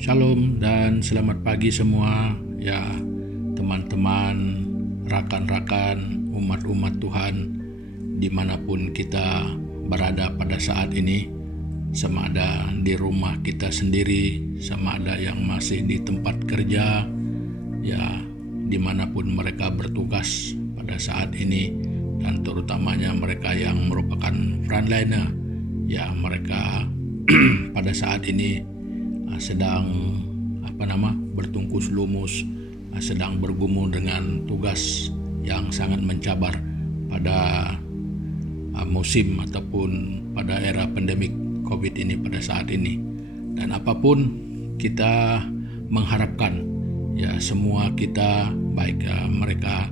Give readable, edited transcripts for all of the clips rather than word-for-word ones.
Shalom dan selamat pagi semua ya teman-teman, rakan-rakan, umat-umat Tuhan dimanapun kita berada pada saat ini, sama ada di rumah kita sendiri, sama ada yang masih di tempat kerja, ya dimanapun mereka bertugas pada saat ini, dan terutamanya mereka yang merupakan frontliner, ya mereka pada saat ini sedang bertungkus lumus, sedang bergumul dengan tugas yang sangat mencabar pada musim ataupun pada era pandemik COVID ini pada saat ini. Dan apapun kita mengharapkan, ya semua kita, baik mereka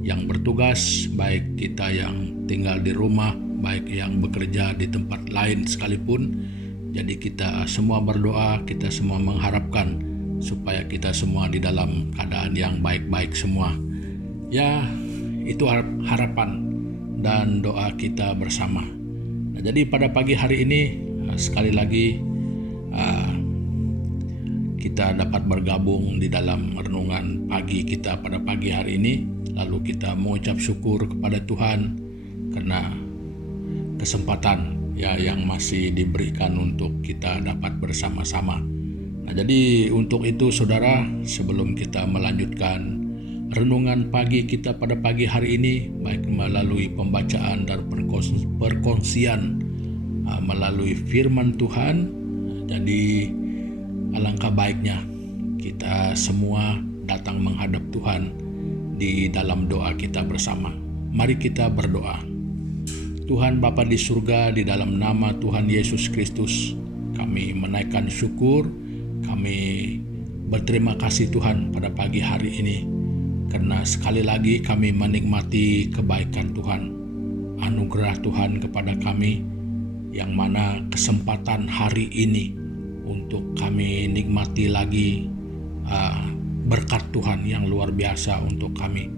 yang bertugas, baik kita yang tinggal di rumah, baik yang bekerja di tempat lain sekalipun. Jadi kita semua berdoa, kita semua mengharapkan supaya kita semua di dalam keadaan yang baik-baik semua. Ya, itu harapan dan doa kita bersama. Nah, jadi pada pagi hari ini sekali lagi kita dapat bergabung di dalam renungan pagi kita pada pagi hari ini. Lalu kita mengucap syukur kepada Tuhan karena kesempatan yang masih diberikan untuk kita dapat bersama-sama. Nah, jadi untuk itu saudara, sebelum kita melanjutkan renungan pagi kita pada pagi hari ini, baik melalui pembacaan dan perkongsian melalui firman Tuhan, jadi alangkah baiknya kita semua datang menghadap Tuhan di dalam doa kita bersama. Mari kita berdoa. Tuhan Bapa di surga, di dalam nama Tuhan Yesus Kristus, kami menaikkan syukur, kami berterima kasih Tuhan pada pagi hari ini, karena sekali lagi kami menikmati kebaikan Tuhan, anugerah Tuhan kepada kami, yang mana kesempatan hari ini untuk kami nikmati lagi berkat Tuhan yang luar biasa untuk kami.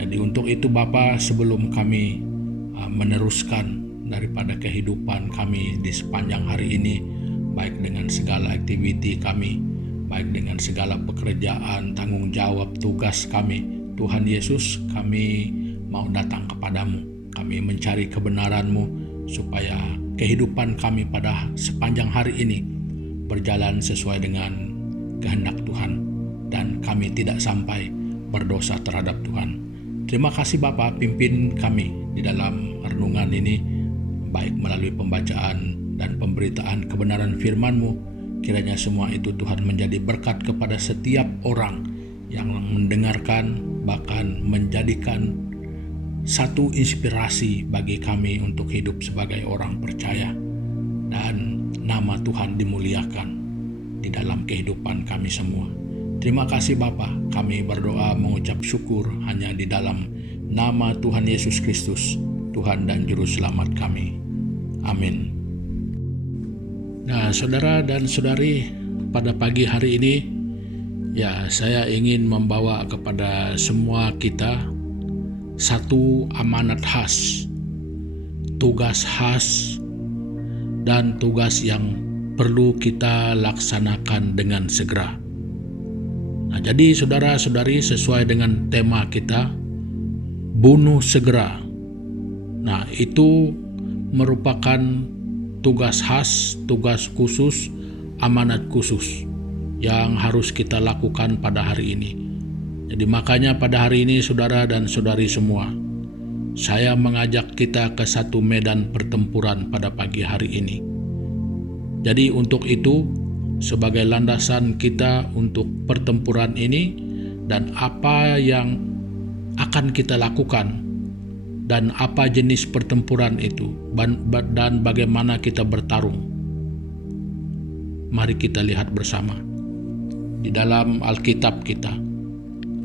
Jadi untuk itu Bapa, sebelum kami meneruskan daripada kehidupan kami di sepanjang hari ini, baik dengan segala aktiviti kami, baik dengan segala pekerjaan, tanggung jawab, tugas kami, Tuhan Yesus, kami mau datang kepadamu, kami mencari kebenaran-Mu supaya kehidupan kami pada sepanjang hari ini berjalan sesuai dengan kehendak Tuhan, dan kami tidak sampai berdosa terhadap Tuhan. Terima kasih Bapa, pimpin kami di dalam renungan ini, baik melalui pembacaan dan pemberitaan kebenaran firman-Mu. Kiranya semua itu Tuhan menjadi berkat kepada setiap orang yang mendengarkan, bahkan menjadikan satu inspirasi bagi kami untuk hidup sebagai orang percaya, dan nama Tuhan dimuliakan di dalam kehidupan kami semua. Terima kasih Bapa, kami berdoa mengucap syukur hanya di dalam nama Tuhan Yesus Kristus, Tuhan dan Juru Selamat kami. Amin. Nah, saudara dan saudari, pada pagi hari ini, ya saya ingin membawa kepada semua kita satu amanat khas, tugas khas, dan tugas yang perlu kita laksanakan dengan segera. Nah, jadi saudara-saudari, sesuai dengan tema kita, bunuh segera. Nah, itu merupakan tugas khas, tugas khusus, amanat khusus yang harus kita lakukan pada hari ini. Jadi makanya pada hari ini saudara dan saudari semua, saya mengajak kita ke satu medan pertempuran pada pagi hari ini. Jadi untuk itu, sebagai landasan kita untuk pertempuran ini dan apa yang akan kita lakukan dan apa jenis pertempuran itu dan bagaimana kita bertarung. Mari kita lihat bersama di dalam Alkitab kita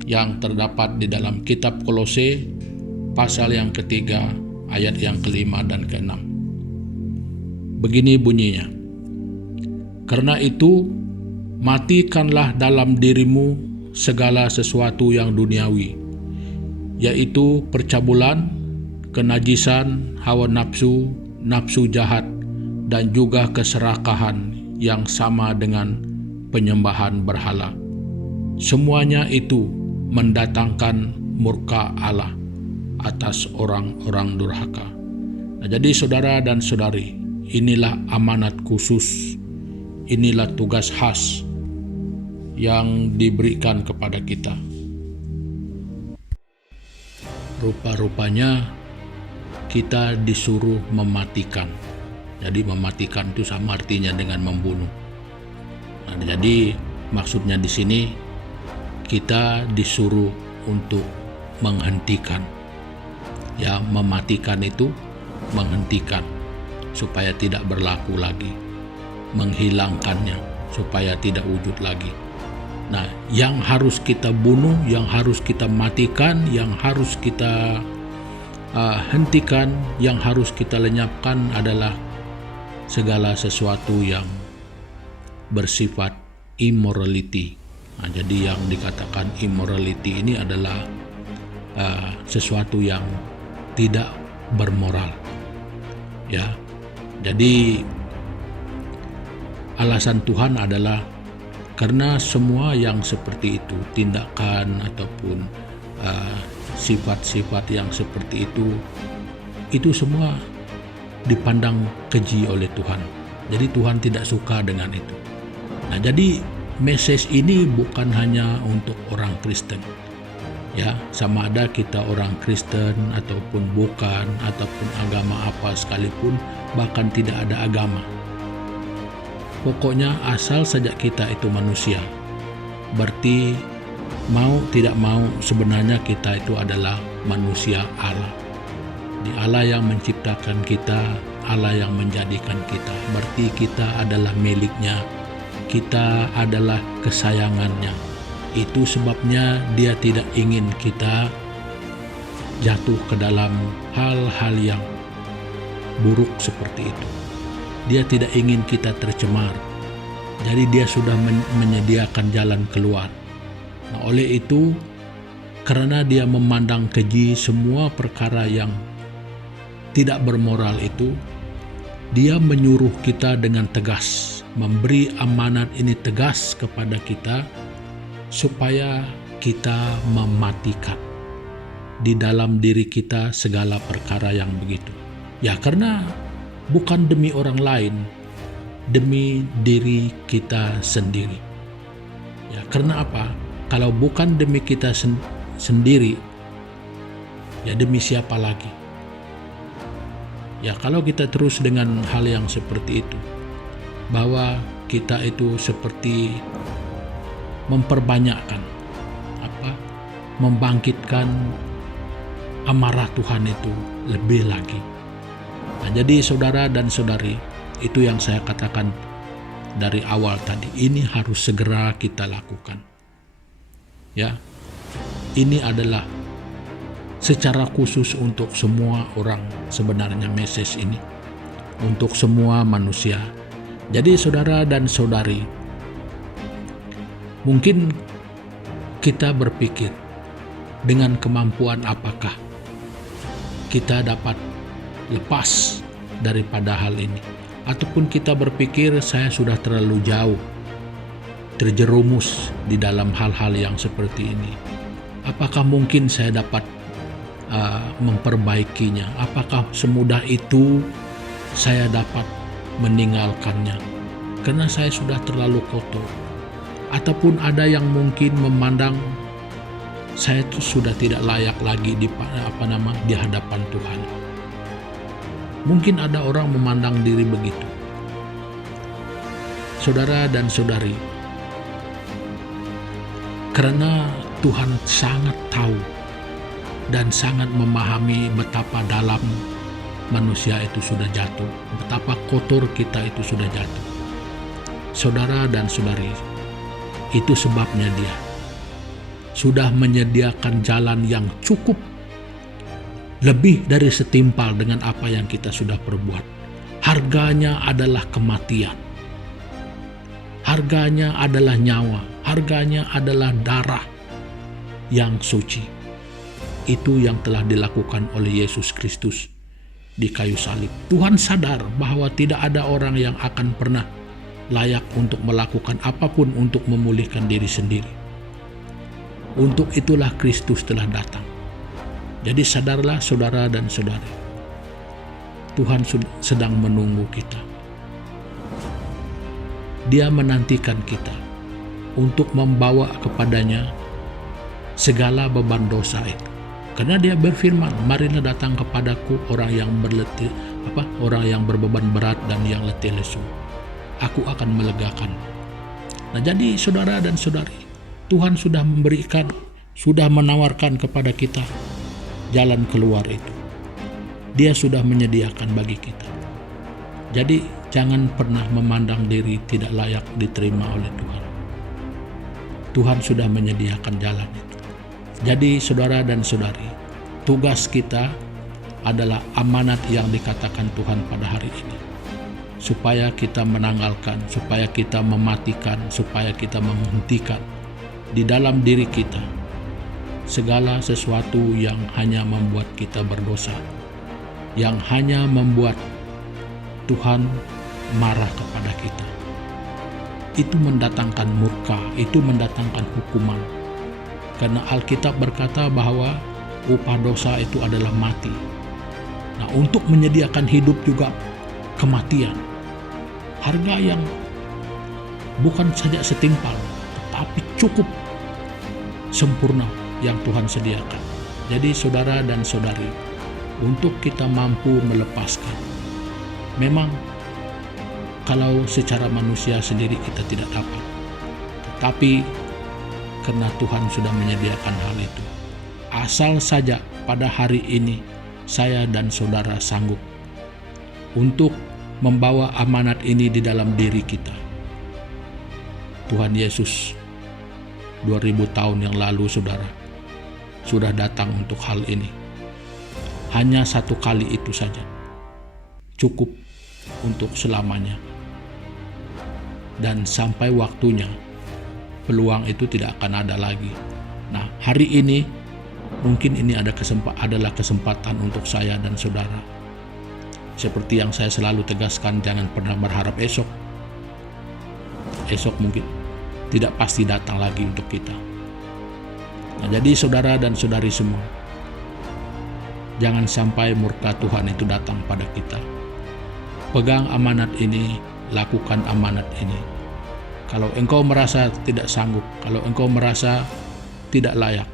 yang terdapat di dalam kitab Kolose pasal yang ketiga ayat yang kelima dan keenam. Begini bunyinya. Karena itu, matikanlah dalam dirimu segala sesuatu yang duniawi, yaitu percabulan, kenajisan, hawa nafsu, nafsu jahat, dan juga keserakahan yang sama dengan penyembahan berhala. Semuanya itu mendatangkan murka Allah atas orang-orang durhaka. Nah, jadi saudara dan saudari, inilah amanat khusus, inilah tugas khas yang diberikan kepada kita. Rupa-rupanya kita disuruh mematikan. Jadi mematikan itu sama artinya dengan membunuh. Nah, jadi maksudnya di sini kita disuruh untuk menghentikan. Ya, mematikan itu menghentikan supaya tidak berlaku lagi, menghilangkannya supaya tidak wujud lagi. Nah, yang harus kita bunuh, yang harus kita matikan, yang harus kita hentikan, yang harus kita lenyapkan adalah segala sesuatu yang bersifat immorality. Nah, jadi yang dikatakan immorality ini adalah sesuatu yang tidak bermoral. Ya, jadi alasan Tuhan adalah karena semua yang seperti itu, tindakan ataupun sifat-sifat yang seperti itu semua dipandang keji oleh Tuhan. Jadi Tuhan tidak suka dengan itu. Nah, jadi message ini bukan hanya untuk orang Kristen. Ya, sama ada kita orang Kristen ataupun bukan, ataupun agama apa sekalipun, bahkan tidak ada agama. Pokoknya asal saja kita itu manusia, berarti mau tidak mau sebenarnya kita itu adalah manusia Allah. Di Allah yang menciptakan kita, Allah yang menjadikan kita, berarti kita adalah miliknya, kita adalah kesayangannya. Itu sebabnya dia tidak ingin kita jatuh ke dalam hal-hal yang buruk seperti itu. Dia tidak ingin kita tercemar. Jadi dia sudah menyediakan jalan keluar. Nah, oleh itu, karena dia memandang keji semua perkara yang tidak bermoral itu, dia menyuruh kita dengan tegas, memberi amanat ini tegas kepada kita, supaya kita mematikan di dalam diri kita segala perkara yang begitu. Ya, karena bukan demi orang lain, demi diri kita sendiri. Ya, karena apa? Kalau bukan demi kita sendiri, ya demi siapa lagi? Ya, kalau kita terus dengan hal yang seperti itu, bahwa kita itu seperti memperbanyakkan membangkitkan amarah Tuhan itu lebih lagi. Nah, jadi saudara dan saudari, itu yang saya katakan dari awal tadi, ini harus segera kita lakukan. Ya, ini adalah secara khusus untuk semua orang, sebenarnya message ini untuk semua manusia. Jadi saudara dan saudari, mungkin kita berpikir dengan kemampuan apakah kita dapat lepas daripada hal ini, ataupun kita berpikir saya sudah terlalu jauh terjerumus di dalam hal-hal yang seperti ini. Apakah mungkin saya dapat memperbaikinya? Apakah semudah itu saya dapat meninggalkannya? Karena saya sudah terlalu kotor. Ataupun ada yang mungkin memandang saya itu sudah tidak layak lagi di hadapan Tuhan. Mungkin ada orang memandang diri begitu. Saudara dan saudari, karena Tuhan sangat tahu dan sangat memahami betapa dalam manusia itu sudah jatuh, betapa kotor kita itu sudah jatuh. Saudara dan saudari, itu sebabnya dia sudah menyediakan jalan yang cukup lebih dari setimpal dengan apa yang kita sudah perbuat. Harganya adalah kematian. Harganya adalah nyawa. Harganya adalah darah yang suci. Itu yang telah dilakukan oleh Yesus Kristus di kayu salib. Tuhan sadar bahwa tidak ada orang yang akan pernah layak untuk melakukan apapun untuk memulihkan diri sendiri. Untuk itulah Kristus telah datang. Jadi sadarlah saudara dan saudari, Tuhan sedang menunggu kita. Dia menantikan kita untuk membawa kepadanya segala beban dosa itu. Karena dia berfirman, marilah datang kepadaku orang yang berbeban berat dan yang letih lesu. Aku akan melegakan. Nah, jadi saudara dan saudari, Tuhan sudah menawarkan kepada kita jalan keluar itu. Dia sudah menyediakan bagi kita. Jadi jangan pernah memandang diri tidak layak diterima oleh Tuhan. Tuhan sudah menyediakan jalan itu. Jadi saudara dan saudari, tugas kita adalah amanat yang dikatakan Tuhan pada hari ini. Supaya kita menanggalkan, supaya kita mematikan, supaya kita menghentikan di dalam diri kita segala sesuatu yang hanya membuat kita berdosa, yang hanya membuat Tuhan marah kepada kita. Itu mendatangkan murka, itu mendatangkan hukuman. Karena Alkitab berkata bahwa upah dosa itu adalah mati. Nah, untuk menyediakan hidup juga kematian. Harga yang bukan saja setimpal, tetapi cukup sempurna yang Tuhan sediakan. Jadi saudara dan saudari, untuk kita mampu melepaskan, memang kalau secara manusia sendiri kita tidak dapat, tetapi karena Tuhan sudah menyediakan hal itu, asal saja pada hari ini saya dan saudara sanggup untuk membawa amanat ini di dalam diri kita. Tuhan Yesus 2000 tahun yang lalu saudara sudah datang untuk hal ini. Hanya satu kali itu saja cukup untuk selamanya. Dan sampai waktunya peluang itu tidak akan ada lagi. Nah, hari ini mungkin ini adalah kesempatan untuk saya dan saudara. Seperti yang saya selalu tegaskan, jangan pernah berharap esok. Esok mungkin tidak pasti datang lagi untuk kita. Nah, jadi saudara dan saudari semua, jangan sampai murka Tuhan itu datang pada kita. Pegang amanat ini, lakukan amanat ini. Kalau engkau merasa tidak sanggup, kalau engkau merasa tidak layak,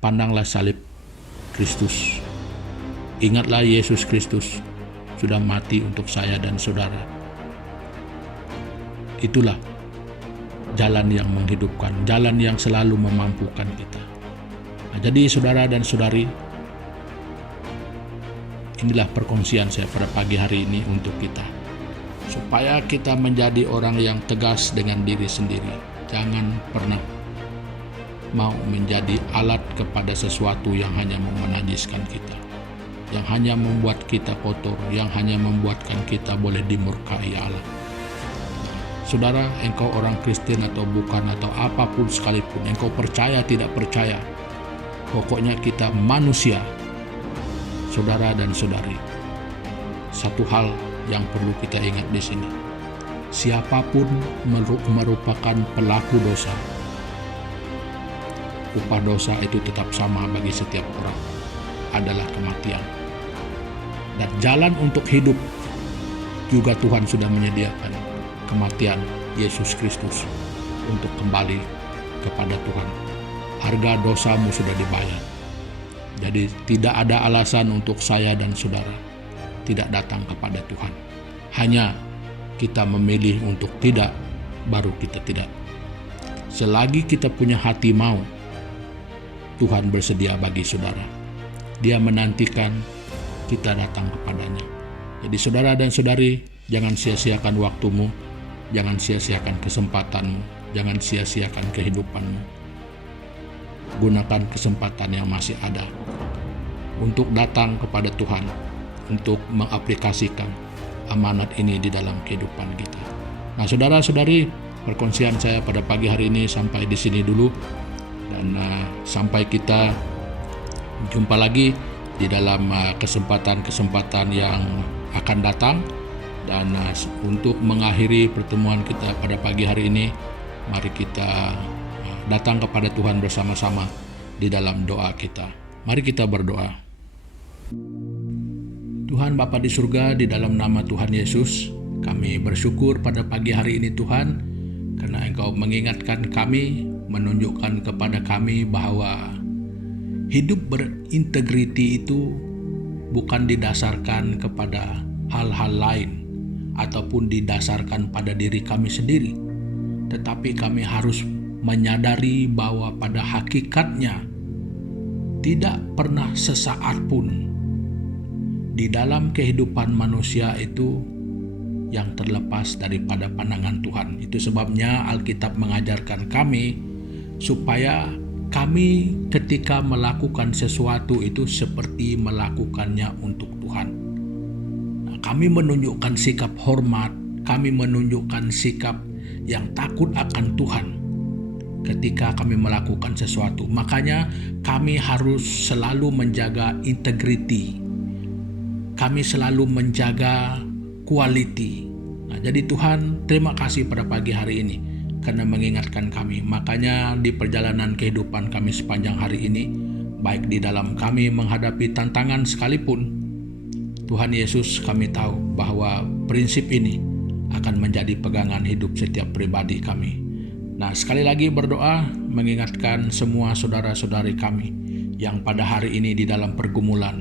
pandanglah salib Kristus. Ingatlah Yesus Kristus sudah mati untuk saya dan saudara. Itulah jalan yang menghidupkan, jalan yang selalu memampukan kita. Nah, jadi saudara dan saudari, inilah perkongsian saya pada pagi hari ini untuk kita. Supaya kita menjadi orang yang tegas dengan diri sendiri. Jangan pernah mau menjadi alat kepada sesuatu yang hanya menajiskan kita, yang hanya membuat kita kotor, yang hanya membuatkan kita boleh dimurkai Allah. Saudara, engkau orang Kristen atau bukan, atau apapun sekalipun, engkau percaya tidak percaya, pokoknya kita manusia. Saudara dan saudari, satu hal yang perlu kita ingat di sini, siapapun merupakan pelaku dosa, upah dosa itu tetap sama bagi setiap orang, adalah kematian. Dan jalan untuk hidup juga Tuhan sudah menyediakan, kematian Yesus Kristus untuk kembali kepada Tuhan. Harga dosamu sudah dibayar. Jadi tidak ada alasan untuk saya dan saudara tidak datang kepada Tuhan. Hanya kita memilih untuk tidak, baru kita tidak. Selagi kita punya hati mau, Tuhan bersedia bagi saudara. Dia menantikan kita datang kepadanya. Jadi saudara dan saudari, jangan sia-siakan waktumu, jangan sia-siakan kesempatanmu, jangan sia-siakan kehidupanmu. Gunakan kesempatan yang masih ada untuk datang kepada Tuhan, untuk mengaplikasikan amanat ini di dalam kehidupan kita. Nah, saudara-saudari, perkongsian saya pada pagi hari ini sampai di sini dulu, dan sampai kita jumpa lagi di dalam kesempatan-kesempatan yang akan datang. Dan untuk mengakhiri pertemuan kita pada pagi hari ini, mari kita datang kepada Tuhan bersama-sama di dalam doa kita. Mari kita berdoa. Tuhan Bapa di surga, di dalam nama Tuhan Yesus, kami bersyukur pada pagi hari ini Tuhan, karena Engkau mengingatkan kami, menunjukkan kepada kami bahwa hidup berintegriti itu bukan didasarkan kepada hal-hal lain ataupun didasarkan pada diri kami sendiri, tetapi kami harus menyadari bahwa pada hakikatnya tidak pernah sesaat pun di dalam kehidupan manusia itu yang terlepas daripada pandangan Tuhan. Itu sebabnya Alkitab mengajarkan kami supaya kami ketika melakukan sesuatu itu seperti melakukannya untuk Tuhan. Kami menunjukkan sikap hormat, kami menunjukkan sikap yang takut akan Tuhan ketika kami melakukan sesuatu. Makanya kami harus selalu menjaga integriti. Kami selalu menjaga quality. Jadi Tuhan, terima kasih pada pagi hari ini karena mengingatkan kami. Makanya di perjalanan kehidupan kami sepanjang hari ini, baik di dalam kami menghadapi tantangan sekalipun, Tuhan Yesus, kami tahu bahwa prinsip ini akan menjadi pegangan hidup setiap pribadi kami. Nah, sekali lagi berdoa mengingatkan semua saudara-saudari kami yang pada hari ini di dalam pergumulan.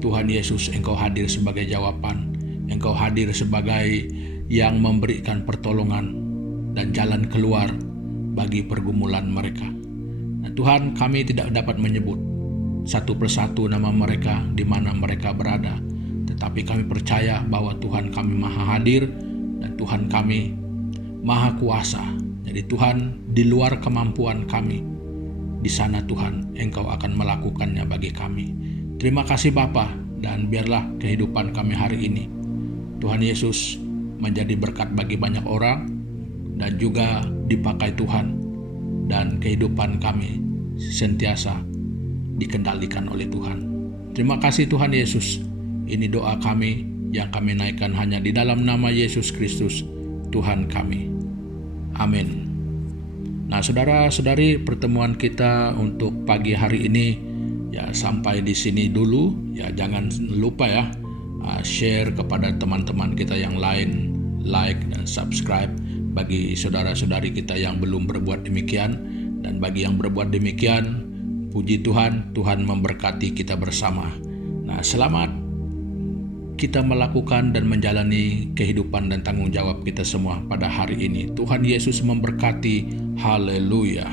Tuhan Yesus, Engkau hadir sebagai jawaban. Engkau hadir sebagai yang memberikan pertolongan dan jalan keluar bagi pergumulan mereka. Nah, Tuhan, kami tidak dapat menyebut satu persatu nama mereka di mana mereka berada. Tetapi kami percaya bahwa Tuhan kami maha hadir dan Tuhan kami maha kuasa. Jadi Tuhan, di luar kemampuan kami, di sana Tuhan Engkau akan melakukannya bagi kami. Terima kasih Bapa, dan biarlah kehidupan kami hari ini, Tuhan Yesus, menjadi berkat bagi banyak orang dan juga dipakai Tuhan, dan kehidupan kami sentiasa dikendalikan oleh Tuhan. Terima kasih Tuhan Yesus. Ini doa kami yang kami naikkan hanya di dalam nama Yesus Kristus, Tuhan kami. Amin. Nah, saudara-saudari, pertemuan kita untuk pagi hari ini ya sampai di sini dulu. Ya, jangan lupa ya share kepada teman-teman kita yang lain, like dan subscribe bagi saudara-saudari kita yang belum berbuat demikian, dan bagi yang berbuat demikian, puji Tuhan, Tuhan memberkati kita bersama. Nah, selamat kita melakukan dan menjalani kehidupan dan tanggung jawab kita semua pada hari ini. Tuhan Yesus memberkati. Haleluya.